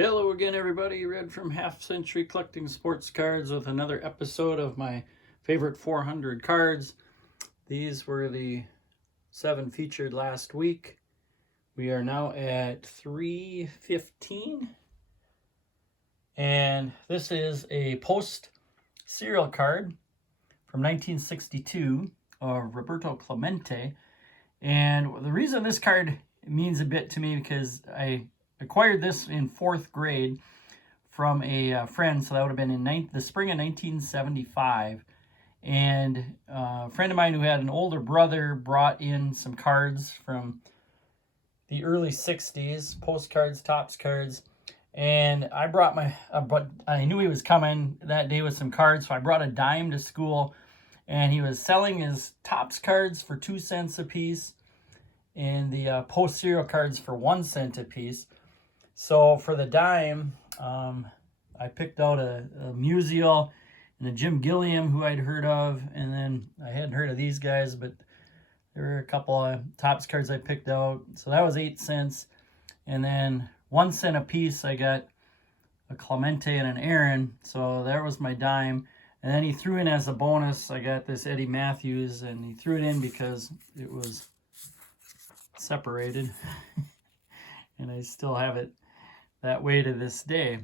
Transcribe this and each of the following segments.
Hello again, everybody. Red from Half Century Collecting Sports Cards with another episode of my favorite 400 cards. These were the 7 featured last week. We are now at 315. And this is a post serial card from 1962 of Roberto Clemente. And the reason this card means a bit to me because I acquired this in 4th grade from a friend, so that would have been in the spring of 1975. And a friend of mine who had an older brother brought in some cards from the early 60s, postcards, Topps cards. And I brought but I knew he was coming that day with some cards, so I brought a dime to school. And he was selling his Topps cards for 2 cents a piece and the post serial cards for 1 cent a piece. So for the dime, I picked out a Musial and a Jim Gilliam, who I'd heard of, and then I hadn't heard of these guys, but there were a couple of Topps cards I picked out. So that was 8 cents, and then 1 cent a piece, I got a Clemente and an Aaron, so there was my dime. And then he threw in as a bonus, I got this Eddie Matthews, and he threw it in because it was separated, and I still have it that way to this day.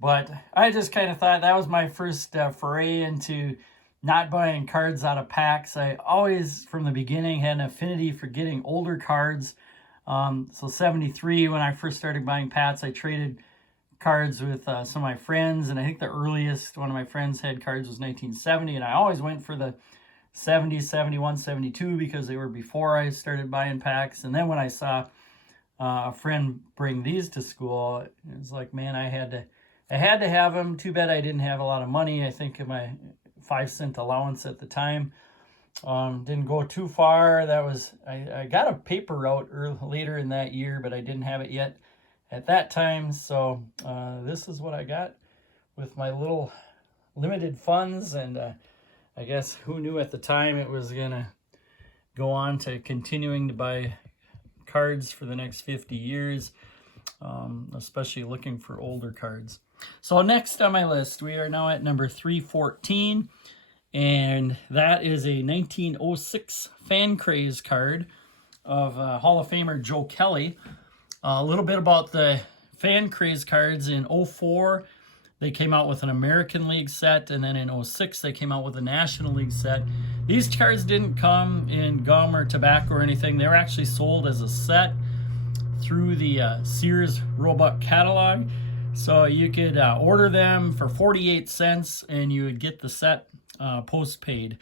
But I just kind of thought that was my first foray into not buying cards out of packs. I always, from the beginning, had an affinity for getting older cards. So 73, when I first started buying packs, I traded cards with some of my friends, and I think the earliest one of my friends had cards was 1970, and I always went for the 70, 71, 72 because they were before I started buying packs. And then when I saw a friend bring these to school, it was like, man, I had to have them. Too bad I didn't have a lot of money. I think my 5-cent allowance at the time didn't go too far. That was I got a paper route later in that year, but I didn't have it yet at that time. So this is what I got with my little limited funds, and I guess who knew at the time it was gonna go on to continuing to buy cards for the next 50 years, especially looking for older cards. So next on my list, we are now at number 314, and that is a 1906 Fan Craze card of Hall of Famer Joe Kelly. A little bit about the Fan Craze cards. In 04, they came out with an American League set, and then in 06, they came out with a National League set. These cards didn't come in gum or tobacco or anything. They were actually sold as a set through the Sears Roebuck catalog. So you could order them for 48 cents, and you would get the set post-paid.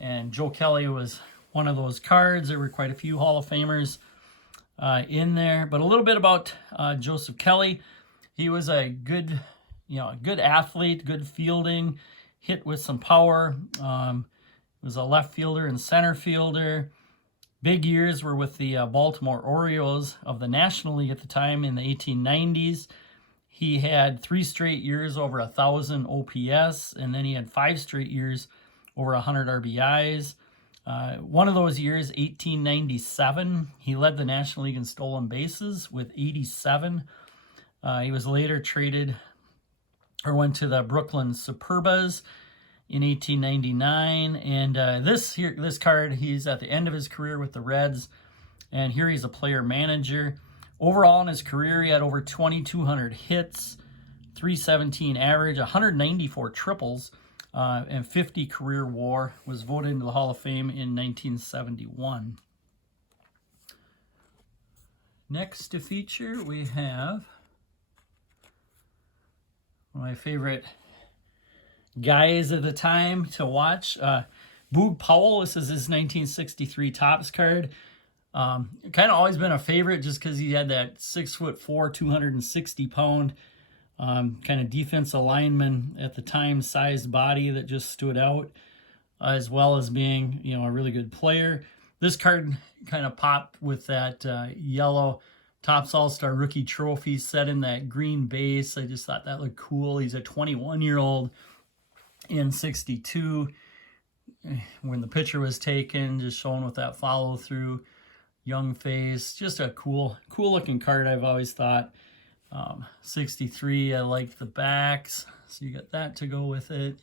And Joe Kelly was one of those cards. There were quite a few Hall of Famers in there. But a little bit about Joseph Kelly. He was a good athlete, good fielding, hit with some power. Was a left fielder and center fielder. Big years were with the Baltimore Orioles of the National League at the time in the 1890s. He had 3 straight years over 1,000 OPS, and then he had 5 straight years over 100 RBIs. One of those years, 1897, he led the National League in stolen bases with 87. He was later traded or went to the Brooklyn Superbas in 1899. And this card, he's at the end of his career with the Reds, and here he's a player manager. Overall in his career, he had over 2,200 hits, 317 average, 194 triples, and 50 career WAR. Was voted into the Hall of Fame in 1971. Next to feature, we have one of my favorite guys at the time to watch, Boog Powell. This is his 1963 Topps card. Kind of always been a favorite just because he had that 6'4", 260-pound kind of defensive lineman at the time, sized body that just stood out, as well as being a really good player. This card kind of popped with that yellow Topps All-Star Rookie Trophy set in that green base. I just thought that looked cool. He's a 21-year-old in 62 when the picture was taken, just showing with that follow-through, young face. Just a cool looking card, I've always thought. 63, I like the backs, so you got that to go with it.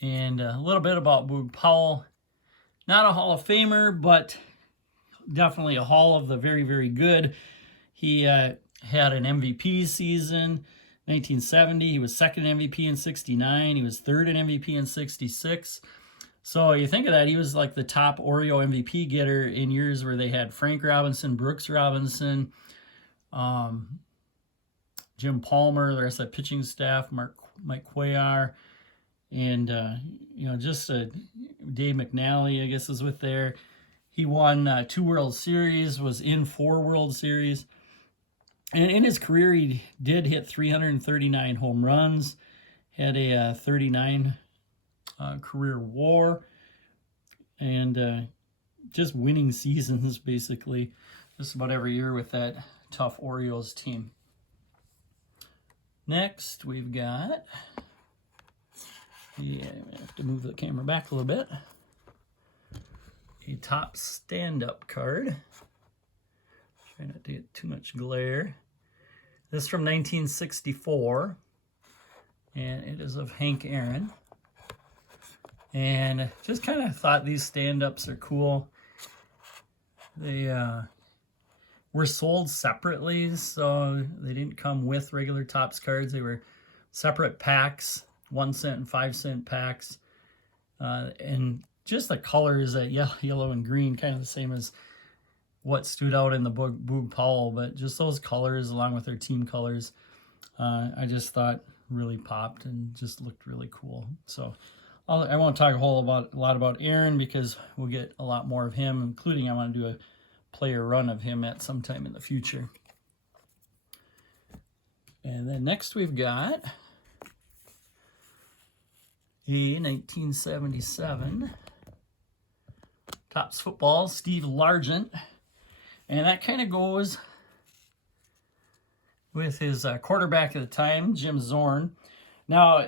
And a little bit about Boog Powell. Not a Hall of Famer, but definitely a Hall of the very, very good. He had an MVP season, 1970. He was second MVP in 69. He was third in MVP in 66. So you think of that, he was like the top Oriole MVP getter in years where they had Frank Robinson, Brooks Robinson, Jim Palmer, the rest of that pitching staff, Mike Cuellar, and just Dave McNally, I guess, is with there. He won 2 World Series, was in 4 World Series. And in his career, he did hit 339 home runs, had a 39 career WAR, and just winning seasons, basically, just about every year with that tough Orioles team. Next, we've got, I have to move the camera back a little bit, a top stand-up card. Try not to get too much glare. This is from 1964, and it is of Hank Aaron. And just kind of thought these stand-ups are cool. They were sold separately, so they didn't come with regular Topps cards. They were separate packs, 1 cent and 5 cent packs. And just the colors, yellow and green, kind of the same as what stood out in the Boog Powell, but just those colors along with their team colors, I just thought really popped and just looked really cool. So I won't talk a lot about Aaron because we'll get a lot more of him, including I want to do a player run of him at some time in the future. And then next we've got a 1977 Topps Football, Steve Largent. And that kind of goes with his quarterback at the time, Jim Zorn. Now,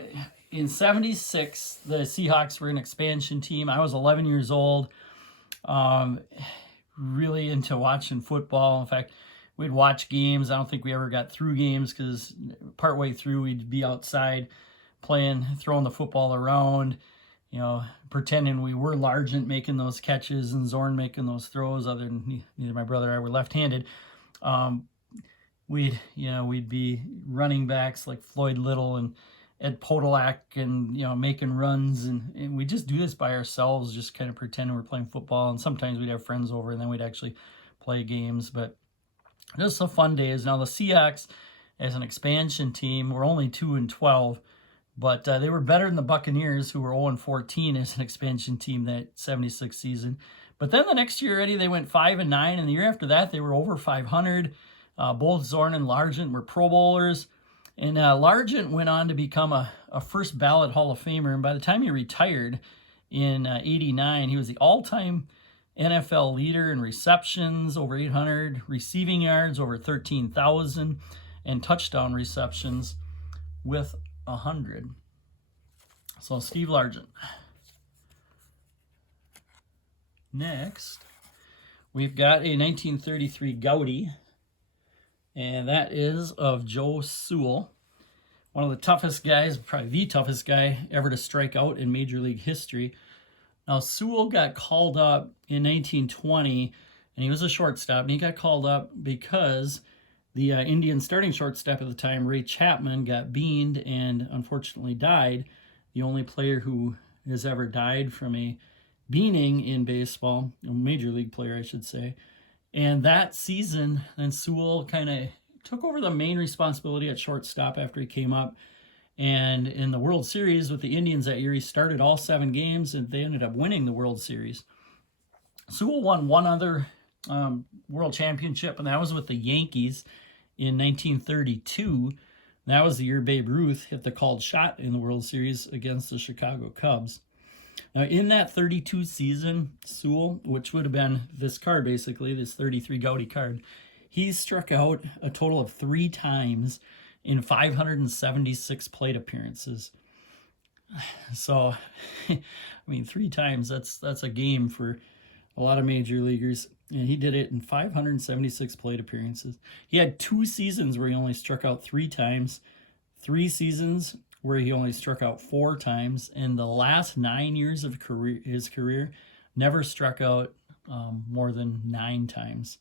in 76, the Seahawks were an expansion team. I was 11 years old, really into watching football. In fact, we'd watch games. I don't think we ever got through games because partway through we'd be outside playing, throwing the football around, pretending we were Largent making those catches and Zorn making those throws. Other than neither my brother or I were left-handed. We'd be running backs like Floyd Little and Ed Podolak and, making runs. And we just do this by ourselves, just kind of pretending we're playing football. And sometimes we'd have friends over and then we'd actually play games. But just some fun days. Now the Seahawks, as an expansion team, were only 2-12. But they were better than the Buccaneers, who were 0-14 as an expansion team that 76 season. But then the next year, Eddie, they went 5-9, and the year after that, they were over 500. Both Zorn and Largent were Pro Bowlers. And Largent went on to become a first ballot Hall of Famer. And by the time he retired in 89, he was the all-time NFL leader in receptions, over 800, receiving yards, over 13,000, and touchdown receptions with 100. So Steve Largent. Next, we've got a 1933 Gaudy, and that is of Joe Sewell, one of the toughest guys, probably the toughest guy ever to strike out in Major League history. Now, Sewell got called up in 1920, and he was a shortstop, and he got called up because the Indian starting shortstop at the time, Ray Chapman, got beaned and unfortunately died. The only player who has ever died from a beaning in baseball, a major league player, I should say. And that season, then Sewell kind of took over the main responsibility at shortstop after he came up. And in the World Series with the Indians that year, he started all 7 games, and they ended up winning the World Series. Sewell won one other World Championship, and that was with the Yankees in 1932. That was the year Babe Ruth hit the called shot in the World Series against the Chicago Cubs. Now, in that 32 season, Sewell, which would have been this card basically, this 33 Gaudy card, he struck out a total of 3 times in 576 plate appearances. So, 3 times, that's a game for a lot of major leaguers. And he did it in 576 plate appearances. He had 2 seasons where he only struck out 3 times, 3 seasons where he only struck out 4 times. And the last 9 years of his career, never struck out more than 9 times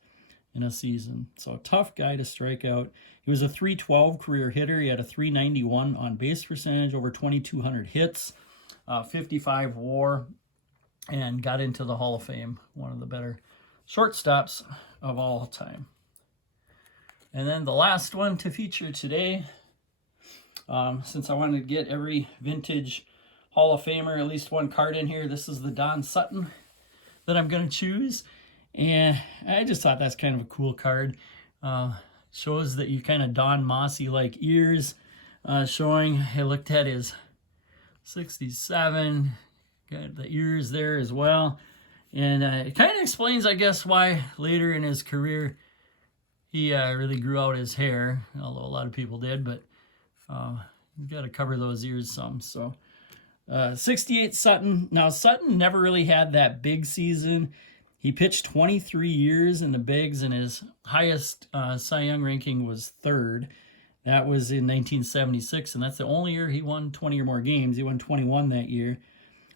in a season. So a tough guy to strike out. He was a .312 career hitter. He had a .391 on base percentage, over 2,200 hits, 55 WAR, and got into the Hall of Fame. One of the better shortstops of all time. And then the last one to feature today, since I wanted to get every vintage Hall of Famer at least one card in here, this is the Don Sutton that I'm going to choose. And I just thought that's kind of a cool card. Shows that you kind of Don Mossy like ears, showing. I looked at his 67, got the ears there as well. And it kind of explains, I guess, why later in his career he really grew out his hair, although a lot of people did, but you got to cover those ears some. So 68 Sutton. Now, Sutton never really had that big season. He pitched 23 years in the bigs, and his highest Cy Young ranking was 3rd. That was in 1976, and that's the only year he won 20 or more games. He won 21 that year.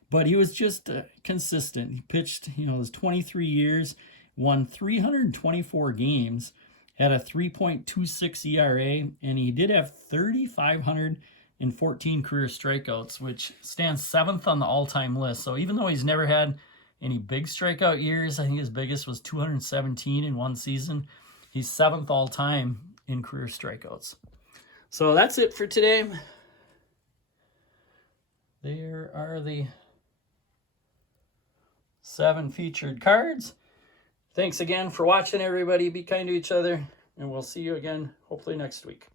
But he was just consistent. He pitched, his 23 years, won 324 games, had a 3.26 ERA, and he did have 3,514 career strikeouts, which stands 7th on the all-time list. So even though he's never had any big strikeout years, I think his biggest was 217 in one season, he's 7th all-time in career strikeouts. So that's it for today. There are the 7 featured cards. Thanks again for watching, everybody. Be kind to each other, and we'll see you again hopefully next week.